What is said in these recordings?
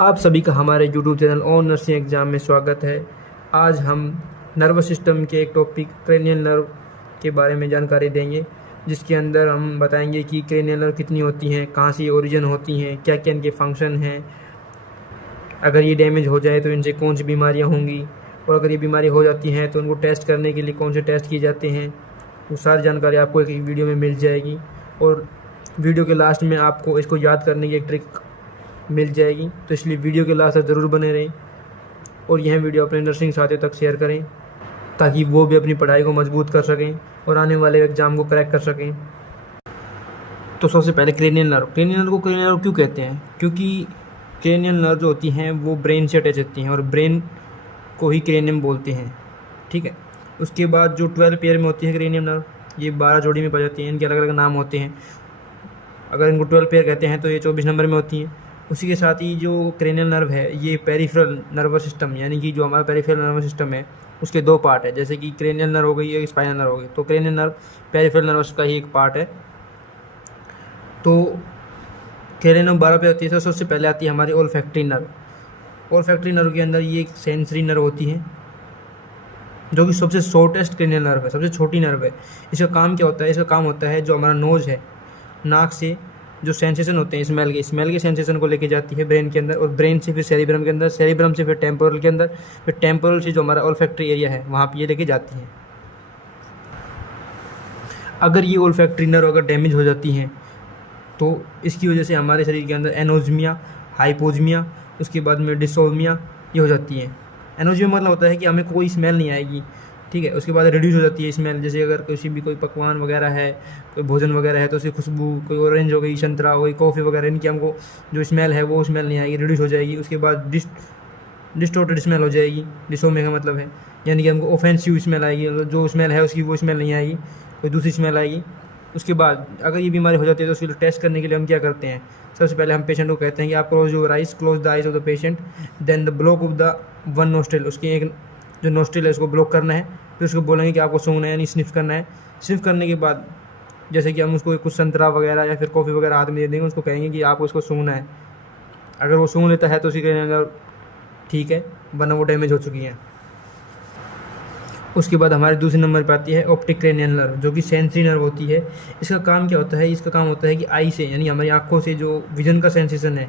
आप सभी का हमारे YouTube channel on nursing exam में स्वागत है। आज हम नर्वस सिस्टम के एक टॉपिक क्रेनियल नर्व के बारे में जानकारी देंगे, जिसके अंदर हम बताएंगे कि क्रेनियल नर्व कितनी होती हैं, कहाँ से ओरिजिन होती हैं, क्या क्या इनके फंक्शन हैं, अगर ये डैमेज हो जाए तो इनसे कौन सी बीमारियाँ होंगी, और अगर ये बीमारी हो जाती हैं तो उनको टेस्ट करने के लिए कौन से टेस्ट किए जाते हैं। वो सारी जानकारी आपको एक वीडियो में मिल जाएगी और वीडियो के लास्ट में आपको इसको याद करने की एक ट्रिक मिल जाएगी। तो इसलिए वीडियो के लास्ट तक ज़रूर बने रहें और यह वीडियो अपने नर्सिंग साथियों तक शेयर करें ताकि वो भी अपनी पढ़ाई को मजबूत कर सकें और आने वाले एग्ज़ाम को क्रैक कर सकें। तो सबसे पहले क्रेनियल नर्व को क्रेनियल नर्व क्यों कहते हैं? क्योंकि क्रेनियल नर्व जो होती हैं वो ब्रेन से अटैच होती हैं और ब्रेन को ही क्रेनियम बोलते हैं। ठीक है। उसके बाद जो 12 पेयर में होती है क्रेनियम नर्व, ये 12 जोड़ी में पाई जाती हैं। इनके अलग अलग नाम होते हैं। अगर इनको 12 पेयर कहते हैं तो ये 24 नंबर में होती हैं। उसी के साथ ही जो क्रेनियल नर्व है ये पेरिफेरल नर्वस सिस्टम, यानी कि जो हमारा पेरिफेरल नर्वस सिस्टम है उसके दो पार्ट है। जैसे कि क्रेनियल नर्व हो गई, एक स्पाइनल नर्व हो गई, तो क्रेनियल नर्व पेरिफेरल नर्वस का ही एक पार्ट है। तो क्रेनियल नर्व 12 पे होती है। तो सबसे पहले आती है हमारी ओल्फैक्टरी नर्व। ओल्फैक्टरी नर्व के अंदर ये एक सेंसरी नर्व होती है जो कि सबसे शॉर्टेस्ट क्रेनियल नर्व है, सबसे छोटी नर्व है। इसका काम क्या होता है? इसका काम होता है जो हमारा नोज़ है, नाक से जो सेंसेशन होते हैं स्मेल के सेंसेशन को लेके जाती है ब्रेन के अंदर, और ब्रेन से फिर सेरिब्रम के अंदर, सेरिब्रम से फिर टेम्पोरल के अंदर, फिर टेम्पोरल से जो हमारा ओल्फैक्टरी एरिया है वहाँ पे ये लेके जाती है। अगर ये ओल्फैक्टरी नर्व अगर डैमेज हो जाती हैं तो इसकी वजह से हमारे शरीर के अंदर एनोज्मिया, हाइपोज्मिया, उसके बाद में डिसोमिया ये हो जाती है। एनोज्मिया मतलब होता है कि हमें कोई स्मेल नहीं आएगी। ठीक है। उसके बाद रिड्यूस हो जाती है स्मेल। जैसे अगर किसी भी कोई पकवान वगैरह है, कोई भोजन वगैरह है तो उसकी खुशबू, कोई ऑरेंज हो गई, संतरा हो गई, कॉफ़ी वगैरह, इनकी हमको जो स्मेल है वो स्मेल नहीं आएगी, रिड्यूस हो जाएगी। उसके बाद डिस्टोर्टेड स्मेल हो जाएगी। डिसोमिया का मतलब है यानी कि हमको ऑफेंसिव स्मेल आएगी, जो स्मेल है उसकी वो स्मेल नहीं आएगी, कोई दूसरी स्मेल आएगी। उसके बाद अगर ये बीमारी हो जाती है तो उसके लिए टेस्ट करने के लिए हम क्या करते हैं? सबसे पहले हम पेशेंट को कहते हैं कि आप close the eyes of the patient, then the block of the one nostril, उसकी एक जो नोस्ट्रिल है उसको ब्लॉक करना है। फिर उसको बोलेंगे कि आपको सूंघना है यानी स्निफ करना है। स्निफ करने के बाद जैसे कि हम उसको कुछ संतरा वगैरह या फिर कॉफ़ी वगैरह हाथ में दे देंगे, उसको कहेंगे कि आपको इसको सूंघना है। अगर वो सूंघ लेता है तो उसकी क्रेनियल नर्व ठीक है, वरना वो डैमेज हो चुकी है। उसके बाद हमारे दूसरे नंबर पर आती है ऑप्टिक क्रेनियल नर्व, जो कि सेंसरी नर्व होती है। इसका काम क्या होता है? इसका काम होता है कि आई से यानी हमारी आँखों से जो विजन का सेंसेशन है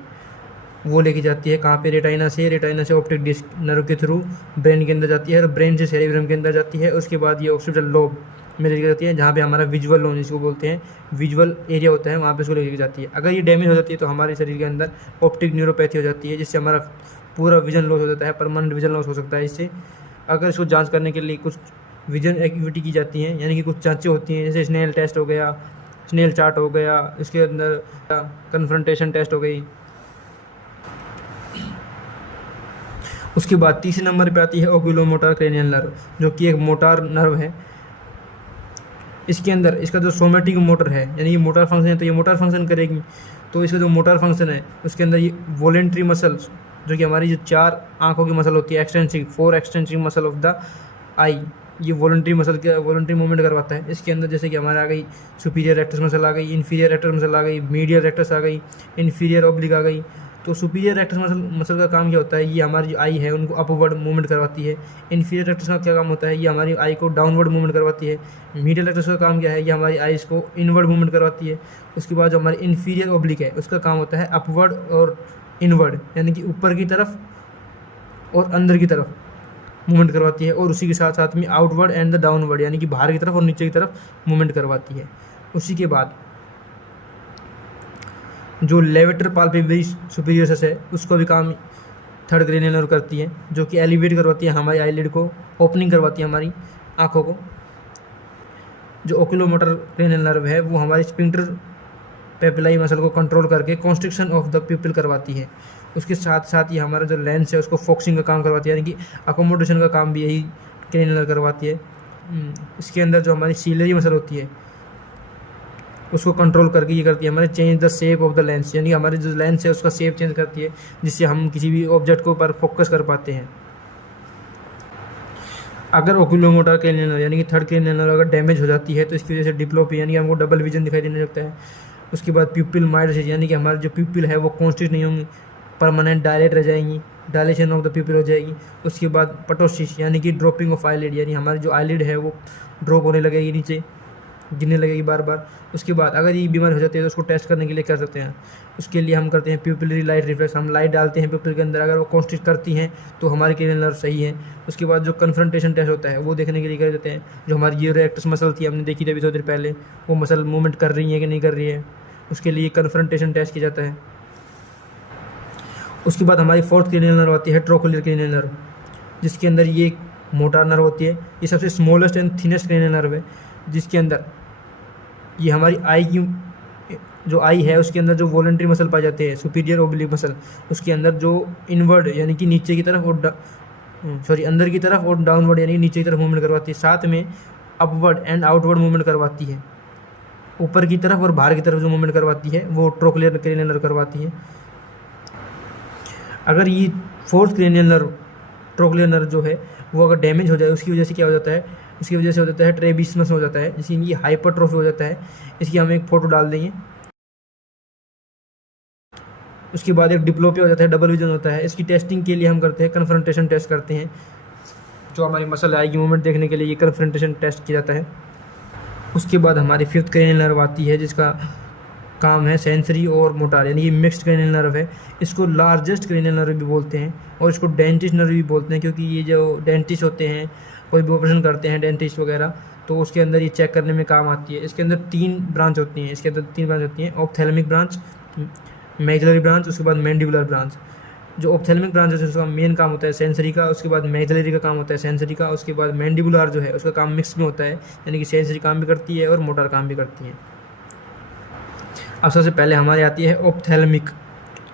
वो लेके जाती है। कहाँ पे? रेटाइना से ऑप्टिक डिस्क नर्व के थ्रू ब्रेन के अंदर जाती है और ब्रेन से सेरिब्रम के अंदर जाती है। उसके बाद ये ऑक्सीपिटल लोब में लेके जाती है, जहाँ पे हमारा विजुअल लोन जिसको बोलते हैं, विजुअल एरिया होता है, वहाँ पे उसको लेके जाती है। अगर ये डैमेज हो जाती है तो हमारे शरीर के अंदर ऑप्टिक न्यूरोपैथी हो जाती है, जिससे हमारा पूरा विजन लॉस हो जाता है, परमानेंट विजन लॉस हो सकता है इससे। अगर इसको जाँच करने के लिए कुछ विजन एक्टिविटी की जाती हैं, यानी कि कुछ जाँचें होती हैं, जैसे स्नेल टेस्ट हो गया, स्नेल चार्ट हो गया, इसके अंदर कन्फ्रंटेशन टेस्ट हो गई। उसके बाद तीसरे नंबर पे आती है ओक्यूलोमोटर क्रेनियल नर्व, जो कि एक मोटार नर्व है। इसके अंदर इसका जो सोमेटिक मोटर है यानी ये मोटार फंक्शन है, तो ये मोटार फंक्शन करेगी। तो इसका जो मोटार फंक्शन है उसके अंदर ये वॉलेंट्री मसल्स, जो कि हमारी जो 4 आँखों की मसल होती है, four extensive muscle of the eye, ये वॉलंटरी मूवमेंट करवाता है। इसके अंदर जैसे कि हमारे आ गई सुपीरियर रेक्टस मसल आ गई, इन्फीरियर रेक्टस मसल आ गई, मीडियल रेक्टस आ गई, इन्फीरियर ऑब्लिक आ गई। तो सुपीरियर रेक्टस मसल का काम क्या होता है? ये हमारी जो आई है उनको अपवर्ड मूवमेंट करवाती है। इन्फीरियर रेक्टस का क्या काम होता है? ये हमारी आई को डाउनवर्ड मूवमेंट करवाती है। मीडियल रेक्टस का काम क्या है? ये हमारी आईज को इनवर्ड मूवमेंट करवाती है। उसके बाद जो हमारी इन्फीरियर ऑब्लिक है उसका काम होता है अपवर्ड और इनवर्ड, यानी कि ऊपर की तरफ और अंदर की तरफ मूवमेंट करवाती है, और उसी के साथ साथ में आउटवर्ड एंड द डाउनवर्ड, यानी कि बाहर की तरफ और नीचे की तरफ मूवमेंट करवाती है। उसी के बाद जो लेवेटर पाल्पेब्रिस सुपीरियरस है उसको भी काम थर्ड क्रेनियल नर्व करती है, जो कि एलिवेट करवाती है हमारी आईलिड को, ओपनिंग करवाती है हमारी आँखों को। जो ओक्यूलोमोटर क्रेनियल नर्व है वो हमारी स्फिंक्टर पेपिलाई मसल को कंट्रोल करके कॉन्स्ट्रिक्शन ऑफ द पिupil करवाती है। उसके साथ साथ ही हमारा जो लेंस है उसको फोकसिंग का काम करवाती है, यानी कि अकोमोडेशन का काम भी यही क्रेनियल नर्व करवाती है। इसके अंदर जो हमारी सीलरी मसल होती है उसको कंट्रोल करके ये करती है हमारे change the shape of the lens, यानी हमारे जो लेंस है उसका शेप चेंज करती है, जिससे हम किसी भी ऑब्जेक्ट को ऊपर फोकस कर पाते हैं। अगर ओक्यूलोमोटर क्रेनियल नर्व यानी कि थर्ड क्रेनियल नर्व अगर डैमेज हो जाती है तो इसकी वजह से डिप्लोपी यानी कि हमको डबल विजन दिखाई देने लगता है। उसके बाद प्यूपिल माइल्ड यानी कि हमारे जो प्यूपिल है वो कॉन्स्टिट नहीं होंगे, परमानेंट डायलेट रह जाएंगी, डायलेशन ऑफ द प्यूपिल हो जाएगी। उसके बाद पटोसिस यानी कि ड्रॉपिंग ऑफ आईलिड, यानी हमारी जो आईलिड है वो ड्रॉप होने लगेगी, नीचे गिरने लगेगी बार बार। उसके बाद अगर ये बीमारी हो जाती है तो उसको टेस्ट करने के लिए कर सकते हैं। उसके लिए हम करते हैं प्यूपिलरी लाइट रिफ्लेक्स, हम लाइट डालते हैं प्यूपिल के अंदर, अगर वो कॉन्स्ट्रिक्ट करती हैं तो हमारी क्रेनियल नर्व सही है। उसके बाद जो कन्फ्रंटेशन टेस्ट होता है वो देखने के लिए कर देते हैं, जो हमारी यूरोरेक्टस मसल थी हमने देखी थी अभी थोड़ी देर पहले, वो मसल मूवमेंट कर रही है कि नहीं कर रही है, उसके लिए कन्फ्रंटेशन टेस्ट किया जाता है। उसके बाद हमारी फोर्थ क्रेनियल नर्व आती है ट्रोकोलियर क्रेनियल नर्व, जिसके अंदर ये मोटार नर्व होती है। ये सबसे smallest and thinnest cranial nerve है, जिसके अंदर ये हमारी आई की जो आई है उसके अंदर जो वॉलंटरी मसल पाए जाते हैं, सुपीरियर ओब्लिक मसल, उसके अंदर जो इनवर्ड यानी कि नीचे की तरफ और अंदर की तरफ और डाउनवर्ड यानी नीचे की तरफ मूवमेंट करवाती है, साथ में अपवर्ड एंड आउटवर्ड मूवमेंट करवाती है। ऊपर की तरफ और बाहर की तरफ जो मूवमेंट करवाती है वो ट्रोकोलियर क्रेनियल नर्व करवाती है। अगर ये फोर्थ क्रेनियल नर्व ट्रोकोलियर नर्व जो है वो अगर डैमेज हो जाए, उसकी वजह से क्या हो जाता है, इसकी वजह से हो जाता है ट्रेबिसमस हो जाता है, जिसकी ये हाइपरट्रोफी हो जाता है। इसकी हम एक फ़ोटो डाल देंगे। उसके बाद एक डिप्लोपिया हो जाता है, डबल विजन होता है। इसकी टेस्टिंग के लिए हम करते हैं कन्फ्रंटेशन टेस्ट करते हैं, जो हमारी मसल आई की मूवमेंट देखने के लिए ये कन्फ्रंटेशन टेस्ट किया जाता है। उसके बाद हमारी फिफ्थ क्रेनियल नर्व आती है, जिसका काम है सेंसरी और मोटार, यानी कि मिक्स्ड क्रेनियल नर्व है। इसको लार्जेस्ट क्रेनियल नर्व भी बोलते हैं और इसको डेंटिस्ट नर्व भी बोलते हैं, क्योंकि ये जो डेंटिस्ट होते हैं, कोई भी ऑपरेशन करते हैं डेंटिस्ट वगैरह, तो उसके अंदर ये चेक करने में काम आती है। इसके अंदर 3 ब्रांच होती हैं, इसके अंदर 3 ब्रांच होती हैं, ऑप्थेल्मिक ब्रांच, मैक्सिलरी ब्रांच, उसके बाद मैंडिबुलर ब्रांच। जो ऑप्थेल्मिक ब्रांच है उसका मेन काम होता है सेंसरी का, उसके बाद मैक्सिलरी का काम होता है सेंसरी का, उसके बाद मैंडिबुलर जो है उसका काम मिक्स में होता है, यानी कि सेंसरी काम भी करती है और मोटर काम भी करती है। अब सबसे पहले हमारी आती है ऑप्थेल्मिक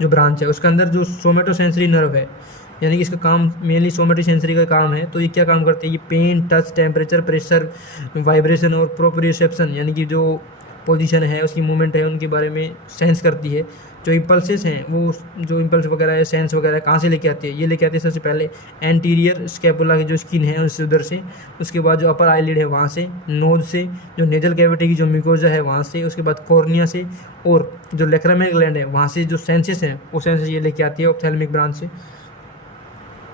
जो ब्रांच है, उसके अंदर जो सोमेटोसेंसरी नर्व है, यानी कि इसका काम मेनली सोमेटोसेंसरी का काम है। तो ये क्या काम करती है, ये pain, touch, temperature, pressure, vibration और प्रोप्रियोसेप्शन, यानी कि जो पोजीशन है उसकी मूवमेंट है उनके बारे में सेंस करती है। जो इम्पल्सेस हैं वो जो इम्पल्स वगैरह है, सेंस वगैरह कहाँ से लेके आती है, ये लेके आती है सबसे पहले एंटीरियर स्कैपुला की जो स्किन है उससे, उधर से। उसके बाद जो अपर आईलिड है वहाँ से, नोज से, जो नेजल कैविटी की जो मिकोजा है वहाँ से, उसके बाद कॉर्निया से, और जो लेक्रामेल ग्लैंड है वहाँ से जो सेंसेस हैं वो सेंसेस ये लेके आती है ऑप्थेल्मिक ब्रांच से।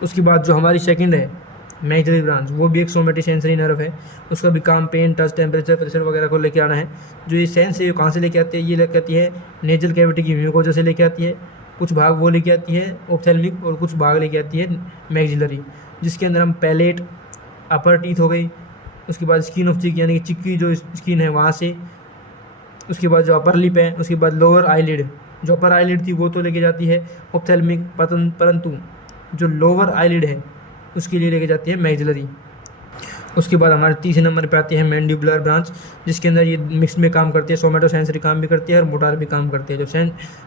उसके बाद जो हमारी सेकंड है मैक्सिलरी ब्रांच, वो भी एक सोमेटोसेंसरी नर्व है, उसका भी काम पेन, टच, टेम्परेचर, प्रेशर वगैरह को लेके आना है। जो ये सेंस है ये कहाँ से लेके आती है, ये लेके आती है नेजल कैविटी की म्यूकोजा से लेके आती है, कुछ भाग वो लेके आती है ऑप्थेल्मिक और कुछ भाग लेके आती है मैक्सिलरी, जिसके अंदर हम पैलेट, अपर टीथ हो गई, उसके बाद स्किन ऑफ चिक यानी कि चिक की जो स्किन है वहाँ से, उसके बाद जो अपर लिप है, उसके बाद लोअर आईलिड, जो अपर आईलिड थी वो तो लेके जाती है ऑप्थेल्मिक, परंतु जो लोअर आईलिड है उसके लिए लेके जाती है मैक्सिलरी। उसके बाद हमारे तीसरे नंबर पे आती है मैंडिबुलर ब्रांच, जिसके अंदर ये मिक्स में काम करती है, सोमेटोसेंसरी काम भी करती है और मोटार भी काम करती है।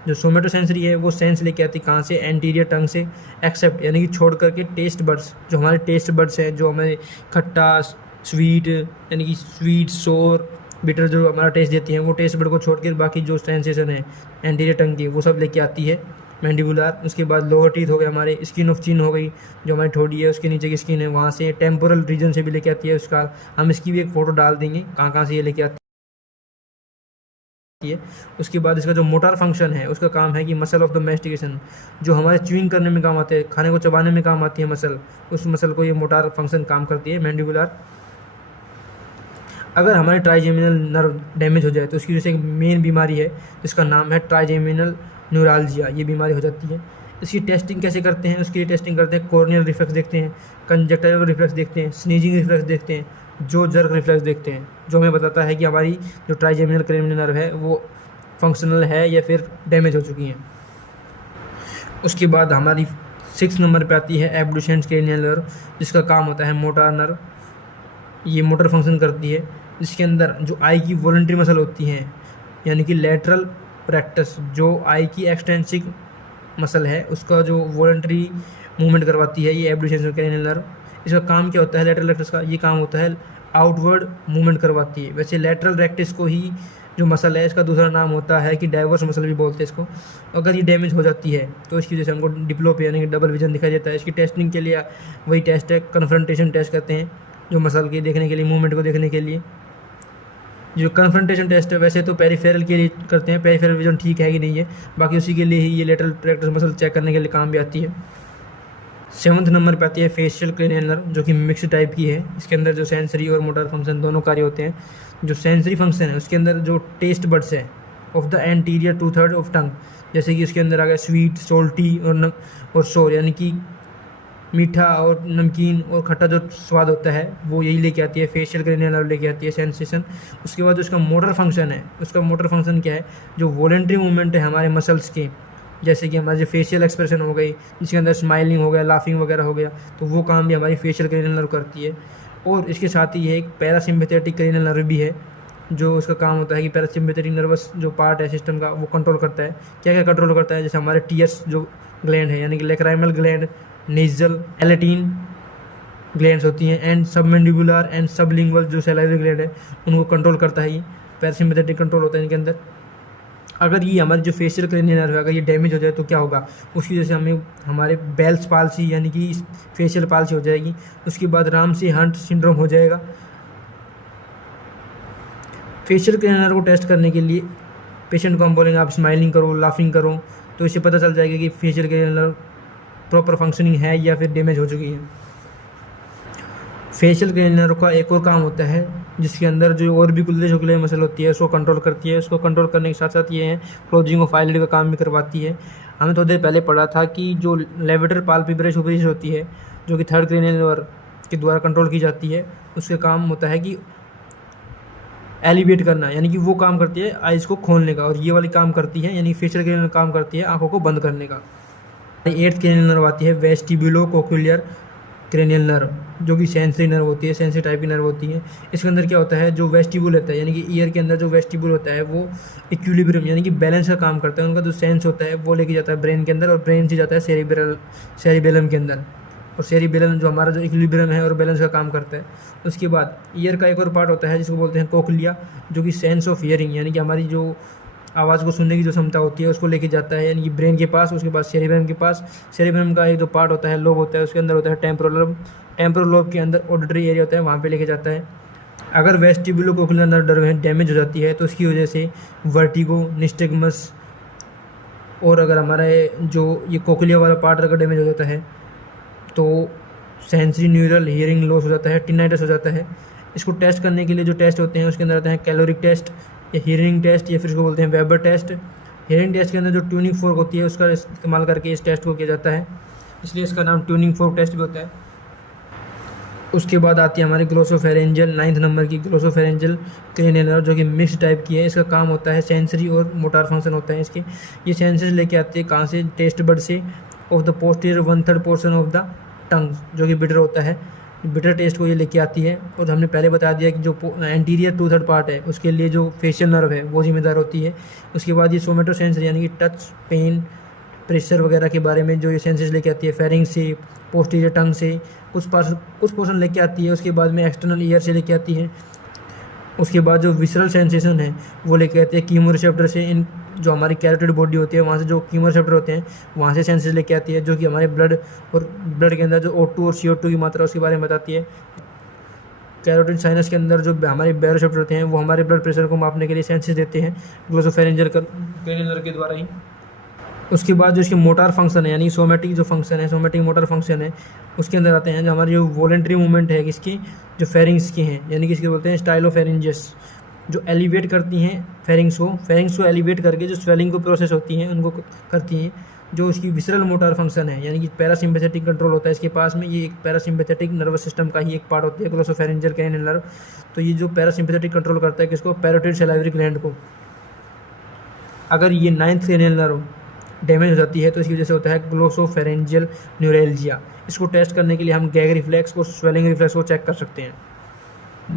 जो सोमेटोसेंसरी है वो सेंस लेके आती है कहाँ से, एंटीरियर टंग से, एक्सेप्ट यानी कि छोड़ करके टेस्ट बड्स, जो हमारे टेस्ट बड्स हैं, जो हमें खट्टा, स्वीट यानी कि स्वीट, सोर, बिटर जो हमारा टेस्ट देती हैं, वो टेस्ट बड को छोड़ कर बाकी जो सेंसेशन है एंटीरियर टंग की वो सब लेके आती है मैंडिबुलर। उसके बाद लोअर टीथ हो गए हमारे, स्किन ऑफ चिन हो गई, जो हमारी ठोड़ी है उसके नीचे की स्किन है वहाँ से, टेम्पोरल रीजन से भी लेके आती है उसका, हम इसकी भी एक फ़ोटो डाल देंगे कहाँ कहाँ से ये लेके आती है। उसके बाद इसका जो मोटार फंक्शन है उसका काम है कि मसल ऑफ द मैस्टिकेशन, जो हमारे च्यूइंग करने में काम आते हैं, खाने को चबाने में काम आती है मसल, उस मसल को ये मोटार फंक्शन काम करती है मैंडिबुलर। अगर हमारे ट्राइजेमिनल नर्व डैमेज हो जाए तो उसकी वजह से एक मेन बीमारी है जिसका नाम है ट्राइजेमिनल न्यूरालजिया, ये बीमारी हो जाती है। इसकी टेस्टिंग कैसे करते हैं, उसके लिए टेस्टिंग करते हैं, कॉर्नियल रिफ्लेक्स देखते हैं, कंजक्टिवल रिफ्लेक्स देखते हैं, स्नीजिंग रिफ्लेक्स देखते हैं, जो जर्क रिफ्लेक्स देखते हैं, जो हमें बताता है कि हमारी जो ट्राइजेमिनल क्रेनियल नर्व है वो फंक्शनल है या फिर डैमेज हो चुकी है। उसके बाद हमारी 6 नंबर पे आती है एब्डुसेंट क्रेनियल नर्व, जिसका काम होता है मोटार नर्व, ये मोटर फंक्शन करती है, जिसके अंदर जो आई की वॉलंटरी मसल होती हैं, यानी कि लेटरल रेक्टस, जो आई की एक्सटेंसिव मसल है उसका जो वॉलंटरी मूवमेंट करवाती है, ये एब्डुसेंट क्रेनियल नर्व। इसका काम क्या होता है, लेटरल रेक्टस का ये काम होता है आउटवर्ड मूवमेंट करवाती है। वैसे लेटरल रेक्टस को ही जो मसल है इसका दूसरा नाम होता है कि डाइवर्स मसल भी बोलते हैं इसको। अगर ये डैमेज हो जाती है तो इसकी वजह से हमको डिप्लोपिया यानी कि डबल विजन दिखाई देता है। इसकी टेस्टिंग के लिए वही टेस्ट है, कन्फ्रंटेशन टेस्ट करते हैं, जो मसल के देखने के लिए, मूवमेंट को देखने के लिए। जो कन्फ्रंटेशन टेस्ट है वैसे तो पेरिफेरल के लिए करते हैं, पेरिफेरल विजन ठीक है कि नहीं है, बाकी उसी के लिए ही ये लेटरल रेक्टस मसल चेक करने के लिए काम भी आती है। 7th नंबर पे आती है फेशियल क्रेनियल नर्व, जो कि मिक्स टाइप की है। इसके अंदर जो सेंसरी और मोटर फंक्शन दोनों कार्य होते हैं। जो सेंसरी फंक्शन है उसके अंदर जो टेस्ट बड्स है of the anterior 2/3 of tongue, जैसे कि उसके अंदर आ गया स्वीट, सोल्टी और सोर, यानी कि मीठा और नमकीन और खट्टा जो स्वाद होता है वो यही लेके आती है, फेशियल क्रेनियल नर्व लेके आती है सेंसेशन। उसके बाद उसका मोटर फंक्शन है, उसका मोटर फंक्शन क्या है, जो वॉलेंट्री मूवमेंट है हमारे मसल्स के, जैसे कि हमारी जो फेशियल एक्सप्रेशन हो गई, जिसके अंदर स्माइलिंग हो गया, लाफिंग वगैरह हो गया, तो वो काम भी हमारी फेशियल क्रेनियल नर्व करती है। और इसके साथ ही एक पैरासिम्पैथेटिक क्रेनियल नर्व भी है, जो उसका काम होता है कि पैरासिम्पैथेटिक नर्वस जो पार्ट है सिस्टम का वो कंट्रोल करता है। क्या क्या कंट्रोल करता है, जैसे हमारे टीयर्स जो ग्लैंड है, यानी कि लैक्राइमल ग्लैंड, नेजल, एलेटीन ग्लैंड्स होती हैं, एंड सबमेंडिबुलर एंड सबलिंगुअल जो सैलाइवरी ग्लैंड है उनको कंट्रोल करता है। ये पैरासिम्पैथेटिक कंट्रोल होता है इनके अंदर। अगर ये हमारी जो फेशियल क्रेनियल नर्व है अगर ये डैमेज हो जाए तो क्या होगा, उसकी वजह से हमें हमारे बेल्स पाल्सी यानी कि फेशियल पाल्सी हो जाएगी। उसके बाद रामसे हंट सिंड्रोम हो जाएगा। फेशियल क्रेनियल नर्व को टेस्ट करने के लिए पेशेंट को हम बोलेंगे आप स्माइलिंग करो, लाफिंग करो, तो इससे पता चल जाएगा कि facial cranial nerve proper functioning है या फिर डैमेज हो चुकी है। फेशियल क्रेनियल नर्व का एक और काम होता है जिसके अंदर जो और भी गुल्ले शुक्ले मसल होती है उसको कंट्रोल करती है। उसको कंट्रोल करने के साथ साथ ये है क्लोजिंग ऑफ आईलिड का काम भी करवाती है। हमने थोड़ी देर पहले पढ़ा था कि जो लेवेटर पाल्पेब्रस सुपरिस होती है, जो कि 3rd क्रेनियल नर्व के द्वारा कंट्रोल की जाती है, उसका काम होता है कि एलिवेट करना, यानी कि वो काम करती है आइज़ को खोलने का, और ये वाली काम करती है यानी फेशियल क्रेनियल काम करती है आंखों को बंद करने का। 8th क्रेनियल नर्व आती है वेस्टिब्यूलो कोक्लियर क्रेनियल नर्व, जो कि सेंसरी नर्व होती है, सेंसरी टाइप की नर्व होती है। इसके अंदर क्या होता है, जो वेस्टिब्यूल होता है यानी कि ईयर के अंदर जो वेस्टिब्यूल होता है वो इक्विलिब्रियम यानी कि बैलेंस का काम करता है। उनका जो सेंस होता है वो लेके जाता है ब्रेन के अंदर, और ब्रेन से जाता है सेरिबेलम के अंदर, और सेरिबेलम जो हमारा जो इक्विलिब्रियम है और बैलेंस का काम करता है। उसके बाद ईयर का एक और पार्ट होता है जिसको बोलते हैं कोक्लिया, जो कि सेंस ऑफ हियरिंग यानी कि हमारी जो आवाज़ को सुनने की जो क्षमता होती है उसको लेके जाता है, यानी कि ब्रेन के पास। उसके बाद सेरिबेलम के पास, सेरिबेलम का एक जो पार्ट होता है लोब होता है, उसके अंदर होता है टेम्पोरल लोब, टेम्पोरल लोब के अंदर ऑडिटरी एरिया होता है, वहाँ पे लेके जाता है। अगर वेस्टिब्यूलो कोक्लियर नर्व डैमेज हो जाती है तो उसकी वजह से वर्टिगो, निस्टेगमस, और अगर हमारा जो ये कोक्लिया वाला पार्ट अगर डैमेज हो जाता है तो सेंसरी न्यूरल हियरिंग लॉस हो जाता है, टिनाइटस हो जाता है। इसको टेस्ट करने के लिए जो टेस्ट होते हैं उसके अंदर आते हैं कैलोरिक टेस्ट या हियरिंग टेस्ट, या फिर इसको बोलते हैं वेबर टेस्ट। हियरिंग टेस्ट के अंदर जो ट्यूनिंग फोर्क होती है उसका इस्तेमाल करके इस टेस्ट को किया जाता है, इसलिए इसका नाम ट्यूनिंग फोर्क टेस्ट भी होता है। उसके बाद आती है हमारी ग्लोसोफेरेंजियल, 9th नंबर की ग्लोसोफेरेंजियल क्रेनियल नर्व, जो कि मिक्स टाइप की है। इसका काम होता है सेंसरी और मोटार फंक्शन होता है इसके। ये सेंसर्स लेके आती है कहाँ से, टेस्ट बड से, of the posterior 1/3 portion of the tongue, जो कि बिटर होता है। बिटर टेस्ट को ये लेके आती है। और हमने पहले बता दिया कि जो एंटीरियर 2/3 पार्ट है उसके लिए जो फेशियल नर्व है वो जिम्मेदार होती है। उसके बाद ये सोमेटो सेंसर यानी कि टच, पेन, प्रेशर वगैरह के बारे में जो ये सेंसेस लेके आती है फेरिंग से, पोस्टीरियर टंग से कुछ पोर्शन लेके आती है। उसके बाद में एक्सटर्नल ईयर से लेके आती है। उसके बाद जो विसरल सेंसेशन है वो लेके आती है कीमो रिसेप्टर से। इन जो हमारी कैरोटिड बॉडी होती है वहाँ से जो कीमो रिसेप्टर होते हैं वहाँ से सेंसेस लेके आती है, जो कि हमारे ब्लड के अंदर जो O2 और CO2 की मात्रा उसके बारे में बताती है। कैरोटिड साइनस के अंदर जो हमारे बायोरिसेप्टर होते हैं वो हमारे ब्लड प्रेशर को मापने के लिए सेंसेस देते हैं ग्लोसोफेरेंजियल क्रेनियल नर्व के द्वारा ही। उसके बाद जो इसके मोटार फंक्शन है यानी सोमेटिक जो फंक्शन है, सोमेटिक मोटर फंक्शन है, उसके अंदर आते हैं जो हमारी जो वॉलेंट्री मूवमेंट है किसकी, जो फेरिंग्स की हैं, यानी कि इसके बोलते हैं स्टाइलोफेरिंजियस, जो एलिवेट करती हैं फेरिंग्स को एलिवेट करके जो स्वेलिंग को प्रोसेस होती हैं उनको करती हैं। जो इसकी विसरल मोटर फंक्शन है यानी कि पैरासिम्पैथेटिक कंट्रोल होता है इसके पास में। ये एक पैरासिम्पैथेटिक नर्वस सिस्टम का ही एक पार्ट होती है ग्लोसोफेरेंजियल क्रेनियल नर्व। तो ये जो पैरासिम्पैथेटिक कंट्रोल करता है किसको, पैरोटिड सैलाइवरी ग्लैंड को। अगर ये 9th क्रेनियल नर्व डैमेज हो जाती है तो इसकी वजह से होता है ग्लोसोफेरेंजियल न्यूरेल्जिया। इसको टेस्ट करने के लिए हम गैग रिफ्लेक्स और स्वेलिंग रिफ्लेक्स को चेक कर सकते हैं।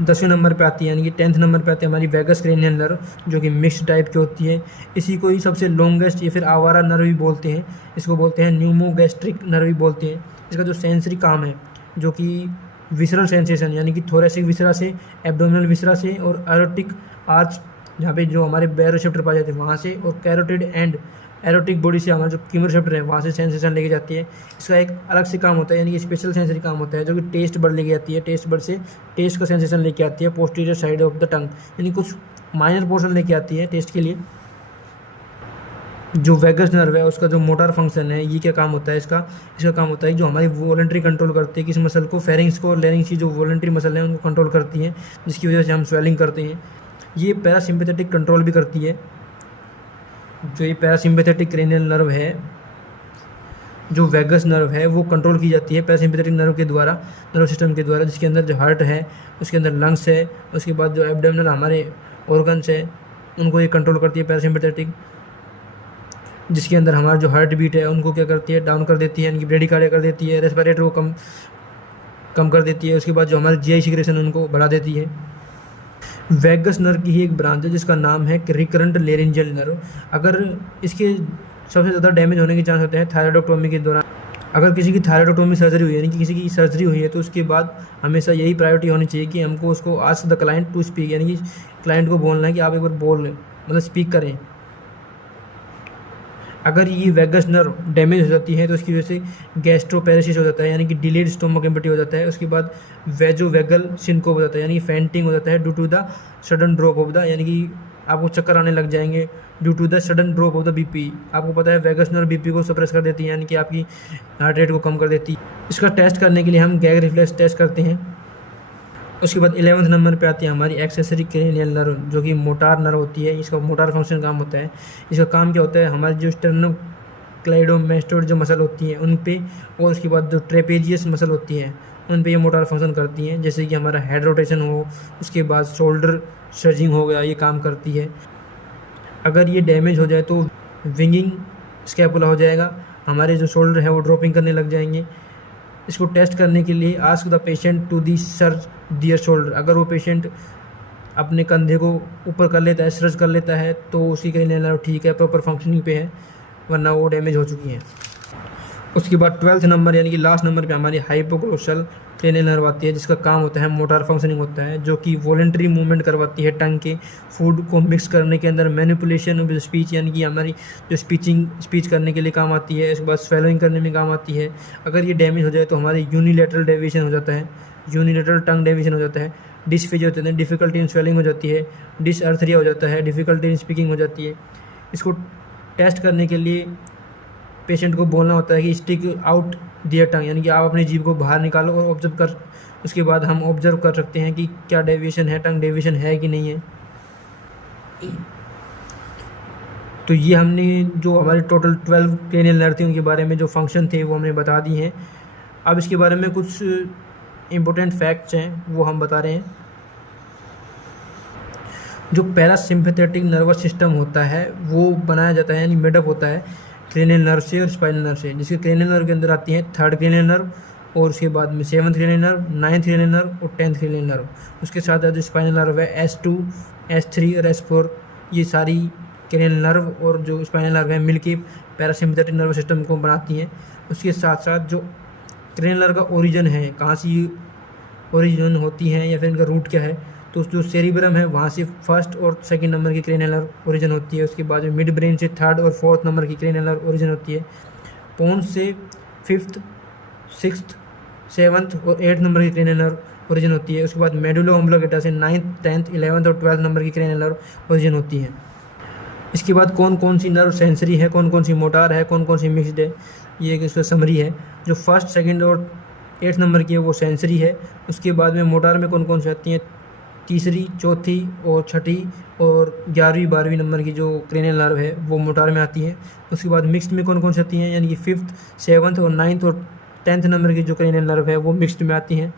10वें नंबर पे आती है यानी कि 10th नंबर पे आती है हमारी वेगस क्रेनियल नर्व, जो कि मिक्स्ड टाइप की होती है। इसी को ही सबसे लॉन्गेस्ट या फिर आवारा नर्व भी बोलते हैं। इसको बोलते हैं न्यूमोगैस्ट्रिक नर्व भी बोलते हैं। इसका जो सेंसरी काम है जो कि विसरल सेंसेशन यानी कि थोरेसिक विसरा से, एब्डोमिनल विसरा से और एरोटिक आर्च जहाँ पे जो हमारे बायोरिसेप्टर पाए जाते हैं वहाँ से, और कैरोटिड एंड एरोटिक बॉडी से हमारा जो कीमोरेसेप्टर है वहाँ से सेंसेशन लेके जाती है। इसका एक अलग से काम होता है, यानी कि स्पेशल सेंसरी काम होता है, जो कि टेस्ट बड लेके आती है। टेस्ट बड से टेस्ट का सेंसेशन लेके आती है posterior side of the tongue, यानी कुछ माइनर पोर्शन लेके आती है टेस्ट के लिए। जो वेगस नर्व है उसका जो मोटर फंक्शन है, ये क्या काम होता है इसका काम होता है जो हमारी वॉलंटरी कंट्रोल करती है किस मसल को, फेरिंग्स को और लैरिंग्स की जो वॉलंटरी मसल है उनको कंट्रोल करती है, जिसकी वजह से हम स्वेलिंग करते हैं। ये पैरासिम्पैथेटिक कंट्रोल भी करती है। जो ये पैरासिम्पैथेटिक क्रेनियल नर्व है, जो वेगस नर्व है, वो कंट्रोल की जाती है पैरासिम्पैथेटिक नर्व के द्वारा, नर्व सिस्टम के द्वारा, जिसके अंदर जो हार्ट है, उसके अंदर लंग्स है, उसके बाद जो एब्डोमिनल हमारे ऑर्गन्स है उनको ये कंट्रोल करती है पैरासिम्पैथेटिक, जिसके अंदर हमारा जो हार्ट बीट है उनको क्या करती है, डाउन कर देती है, यानी कि ब्रेडिकार्डिया कर देती है, रेस्पिरेटर को कम कर देती है। उसके बाद जो हमारी जीआई सिक्रेशन उनको बढ़ा देती है। वेगस नर्व की ही एक ब्रांच है जिसका नाम है रिकरेंट लेरिंजियल नर्व। अगर इसके सबसे ज़्यादा डैमेज होने के चांस होते हैं थायराइडोटोमी के दौरान। अगर किसी की थायराइडोटोमी सर्जरी हुई है, यानी कि किसी की सर्जरी हुई है, तो उसके बाद हमेशा यही प्रायोरिटी होनी चाहिए कि हमको उसको ask the client to speak, यानी कि क्लाइंट को बोलना है कि आप एक बार बोल मतलब स्पीक करें। अगर ये वेगस नर्व डैमेज हो जाती है तो उसकी वजह से गैस्ट्रोपैरेसिस हो जाता है, यानी कि डिलेड स्टोमक एम्पटी हो जाता है। उसके बाद वेजोवेगल सिनकोप हो जाता है, यानी कि फेंटिंग हो जाता है due to the sudden drop of the, यानी कि आपको चक्कर आने लग जाएंगे due to the sudden drop of the BP. आपको पता है वेगस नर्व बीपी को सप्रेस कर देती है, यानी कि आपकी हार्ट रेट को कम कर देती है। इसका टेस्ट करने के लिए हम गैग रिफ्लेक्स टेस्ट करते हैं। उसके बाद 11वें नंबर पे आती है हमारी एक्सेसरी क्रेनियल नर्व, जो कि मोटार नर्व होती है। इसका मोटार फंक्शन काम होता है। इसका काम क्या होता है, हमारी जो स्टर्नोक्लेइडोमास्टोइड जो मसल होती है उन पे, और उसके बाद जो ट्रेपेजियस मसल होती है उन पे ये मोटार फंक्शन करती हैं। जैसे कि हमारा हेड रोटेशन हो, उसके बाद शोल्डर सर्जिंग हो गया, ये काम करती है। अगर ये डैमेज हो जाए तो विंगिंग स्कैपुला हो जाएगा, हमारे जो शोल्डर है वो ड्रॉपिंग करने लग जाएंगे। इसको टेस्ट करने के लिए ask the patient to the search their shoulder. अगर वो पेशेंट अपने कंधे को ऊपर कर लेता है, सर्च कर लेता है, तो उसकी क्रेनियल नर्व ठीक है, प्रॉपर फंक्शनिंग पे है, वरना वो डैमेज हो चुकी है। उसके बाद 12वें नंबर यानी कि लास्ट नंबर पे हमारी हाइपोग्लोसल क्रेनियल नर्व आती है, जिसका काम होता है मोटार फंक्शनिंग होता है, जो कि वॉलंटरी मूवमेंट करवाती है टंग के, फूड को मिक्स करने के अंदर, मैनिपुलेशन ऑफ स्पीच, यानी कि हमारी जो स्पीच करने के लिए काम आती है। इसके बाद स्वेलोइंग करने में काम आती है। अगर ये डैमेज हो जाए तो हमारे यूनिलेटरल डेविएशन हो जाता है, यूनिलेटरल टंग डेविएशन हो जाता है, डिसफेजिया होते हैं, डिफिकल्टी इन स्वेलिंग हो जाती है, डिसअर्थरिया हो जाता है, डिफिकल्टी इन स्पीकिंग हो जाती है। इसको टेस्ट करने के लिए पेशेंट को बोलना होता है कि स्टिक आउट दियर टंग, यानी कि आप अपनी जीभ को बाहर निकालो और ऑब्जर्व कर, उसके बाद हम ऑब्जर्व कर सकते हैं कि क्या डेविएशन है, टंग डेविएशन है कि नहीं है। तो ये हमने जो हमारे टोटल 12 क्रेनियल नर्व थी उनके बारे में जो फंक्शन थे वो हमने बता दी हैं। अब इसके बारे में कुछ इम्पोर्टेंट फैक्ट्स हैं वो हम बता रहे हैं। जो पैरासिम्पैथेटिक नर्वस सिस्टम होता है वो बनाया जाता है, यानी मेडअप होता है क्रेनियल नर्व से और स्पाइनल नर्व से, जिसके क्रेनियल नर्व के अंदर आती है 3rd क्रेनियल नर्व, और उसके बाद में 7th cranial nerve, 9th cranial nerve और 10th क्रेनियल नर्व। उसके साथ जो स्पाइनल नर्व है S2, S3 और S4, ये सारी क्रेनियल नर्व और जो स्पाइनल नर्व है मिलके पैरासिम्पैथेटिक नर्वस सिस्टम को बनाती हैं। उसके साथ साथ जो क्रेनियल नर्व का ओरिजिन है, कहाँ से ओरिजिन होती है या फिर इनका रूट क्या है, तो जो सेरिब्रम है वहाँ से 1st और 2nd नंबर की क्रेनियल नर्व ओरिजिन होती है। उसके बाद में मिड ब्रेन से 3rd और 4th नंबर की क्रेनियल नर्व ओरिजिन होती है। पोन्स से 5th, 6th, 7th और 8th नंबर की क्रेनियल नर्व ओरिजिन होती है। उसके बाद मेडुला ऑब्लिंगेटा से 9th, 10th, 11th और 12th नंबर की क्रेनियल नर्व ओरिजिन होती है। इसके बाद कौन कौन सी नर्व सेंसरी है, कौन कौन सी मोटार है, कौन कौन सी मिक्सड है, ये एक इसका समरी है। जो 1st, 2nd और 8th नंबर की है वो सेंसरी है। उसके बाद में मोटार में कौन कौन सी आती हैं, 3री, 4थी और 6ठी और 11वीं, 12वीं नंबर की जो क्रेनियल नर्व है वो मोटार में आती है। उसके बाद मिक्स्ड में कौन कौन सी आती हैं, यानी कि 5th, 7th और 9th और 10th नंबर की जो क्रेनियल नर्व है वो मिक्स्ड में आती हैं।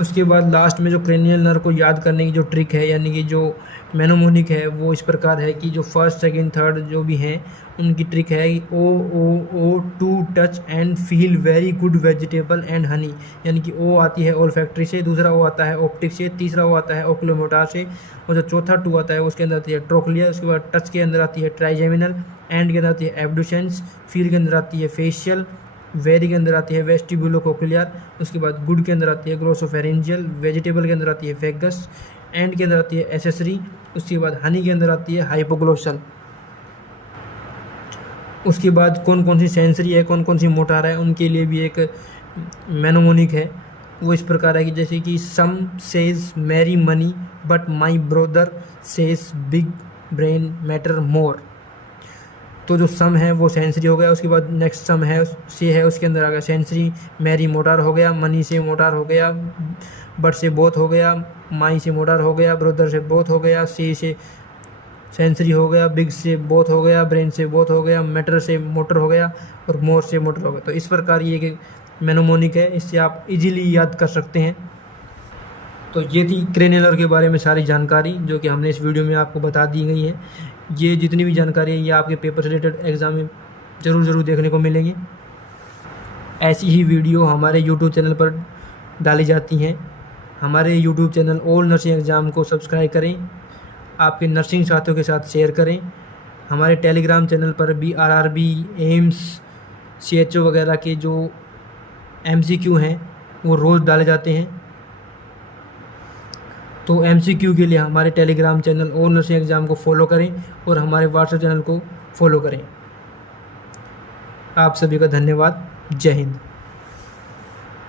उसके बाद लास्ट में जो क्रेनियल नर्व को याद करने की जो ट्रिक है, यानी कि जो मेनोमोनिक है, वो इस प्रकार है कि जो 1st, 2nd, 3rd जो भी हैं उनकी ट्रिक है कि O to touch and feel very good vegetable and honey, यानी कि ओ आती है ओल्फैक्टरी से, दूसरा ओ आता है ऑप्टिक से, तीसरा ओ आता है ओक्यूलोमोटर से, और जो चौथा टू आता है उसके अंदर आती है ट्रोक्लिया। उसके बाद टच के अंदर आती है ट्राइजेमिनल, एंड के अंदर आती है एब्डुसेंस, फील के अंदर आती है फेशियल, वेरी के अंदर आती है वेस्टिब्यूलोकोक्लियर। उसके बाद गुड के अंदर आती है ग्लोसोफेरेंजियल, वेजिटेबल के अंदर आती है वेगस, एंड के अंदर आती है एसेसरी। उसके बाद हनी के अंदर आती है हाइपोग्लोसल। उसके बाद कौन कौन सी सेंसरी है, कौन कौन सी मोटार है, उनके लिए भी एक मेनोमोनिक है। वो इस प्रकार है कि जैसे कि some says marry money but my brother says big brain matter more. तो जो सम है वो सेंसरी हो गया। उसके बाद नेक्स्ट सम है से है, उसके अंदर आ गया सेंसरी, मैरी मोटार हो गया, मनी से मोटार हो गया, बट से बोथ हो गया, माई से मोटार हो गया, ब्रदर से बोथ हो गया, से सेंसरी हो गया, बिग से बोथ हो गया, ब्रेन से बोथ हो गया, मैटर से मोटर हो गया और मोर से मोटर हो गया। तो इस प्रकार ये एक मेनोमोनिक है, इससे आप इजीली याद कर सकते हैं। तो ये थी क्रेनियल नर्व के बारे में सारी जानकारी जो कि हमने इस वीडियो में आपको बता दी गई है। ये जितनी भी जानकारी है ये आपके पेपर से रिलेटेड एग्ज़ाम में ज़रूर देखने को मिलेंगी। ऐसी ही वीडियो हमारे यूट्यूब चैनल पर डाली जाती हैं। हमारे YouTube channel all nursing exam को सब्सक्राइब करें, आपके नर्सिंग साथियों के साथ शेयर करें। हमारे टेलीग्राम चैनल पर भी RRB, एम्स, CHO वगैरह के जो MCQ हैं वो रोज़ डाले जाते हैं। तो MCQ के लिए हमारे टेलीग्राम चैनल और नर्सिंग एग्ज़ाम को फॉलो करें और हमारे व्हाट्सएप चैनल को फॉलो करें। आप सभी का धन्यवाद। जय हिंद।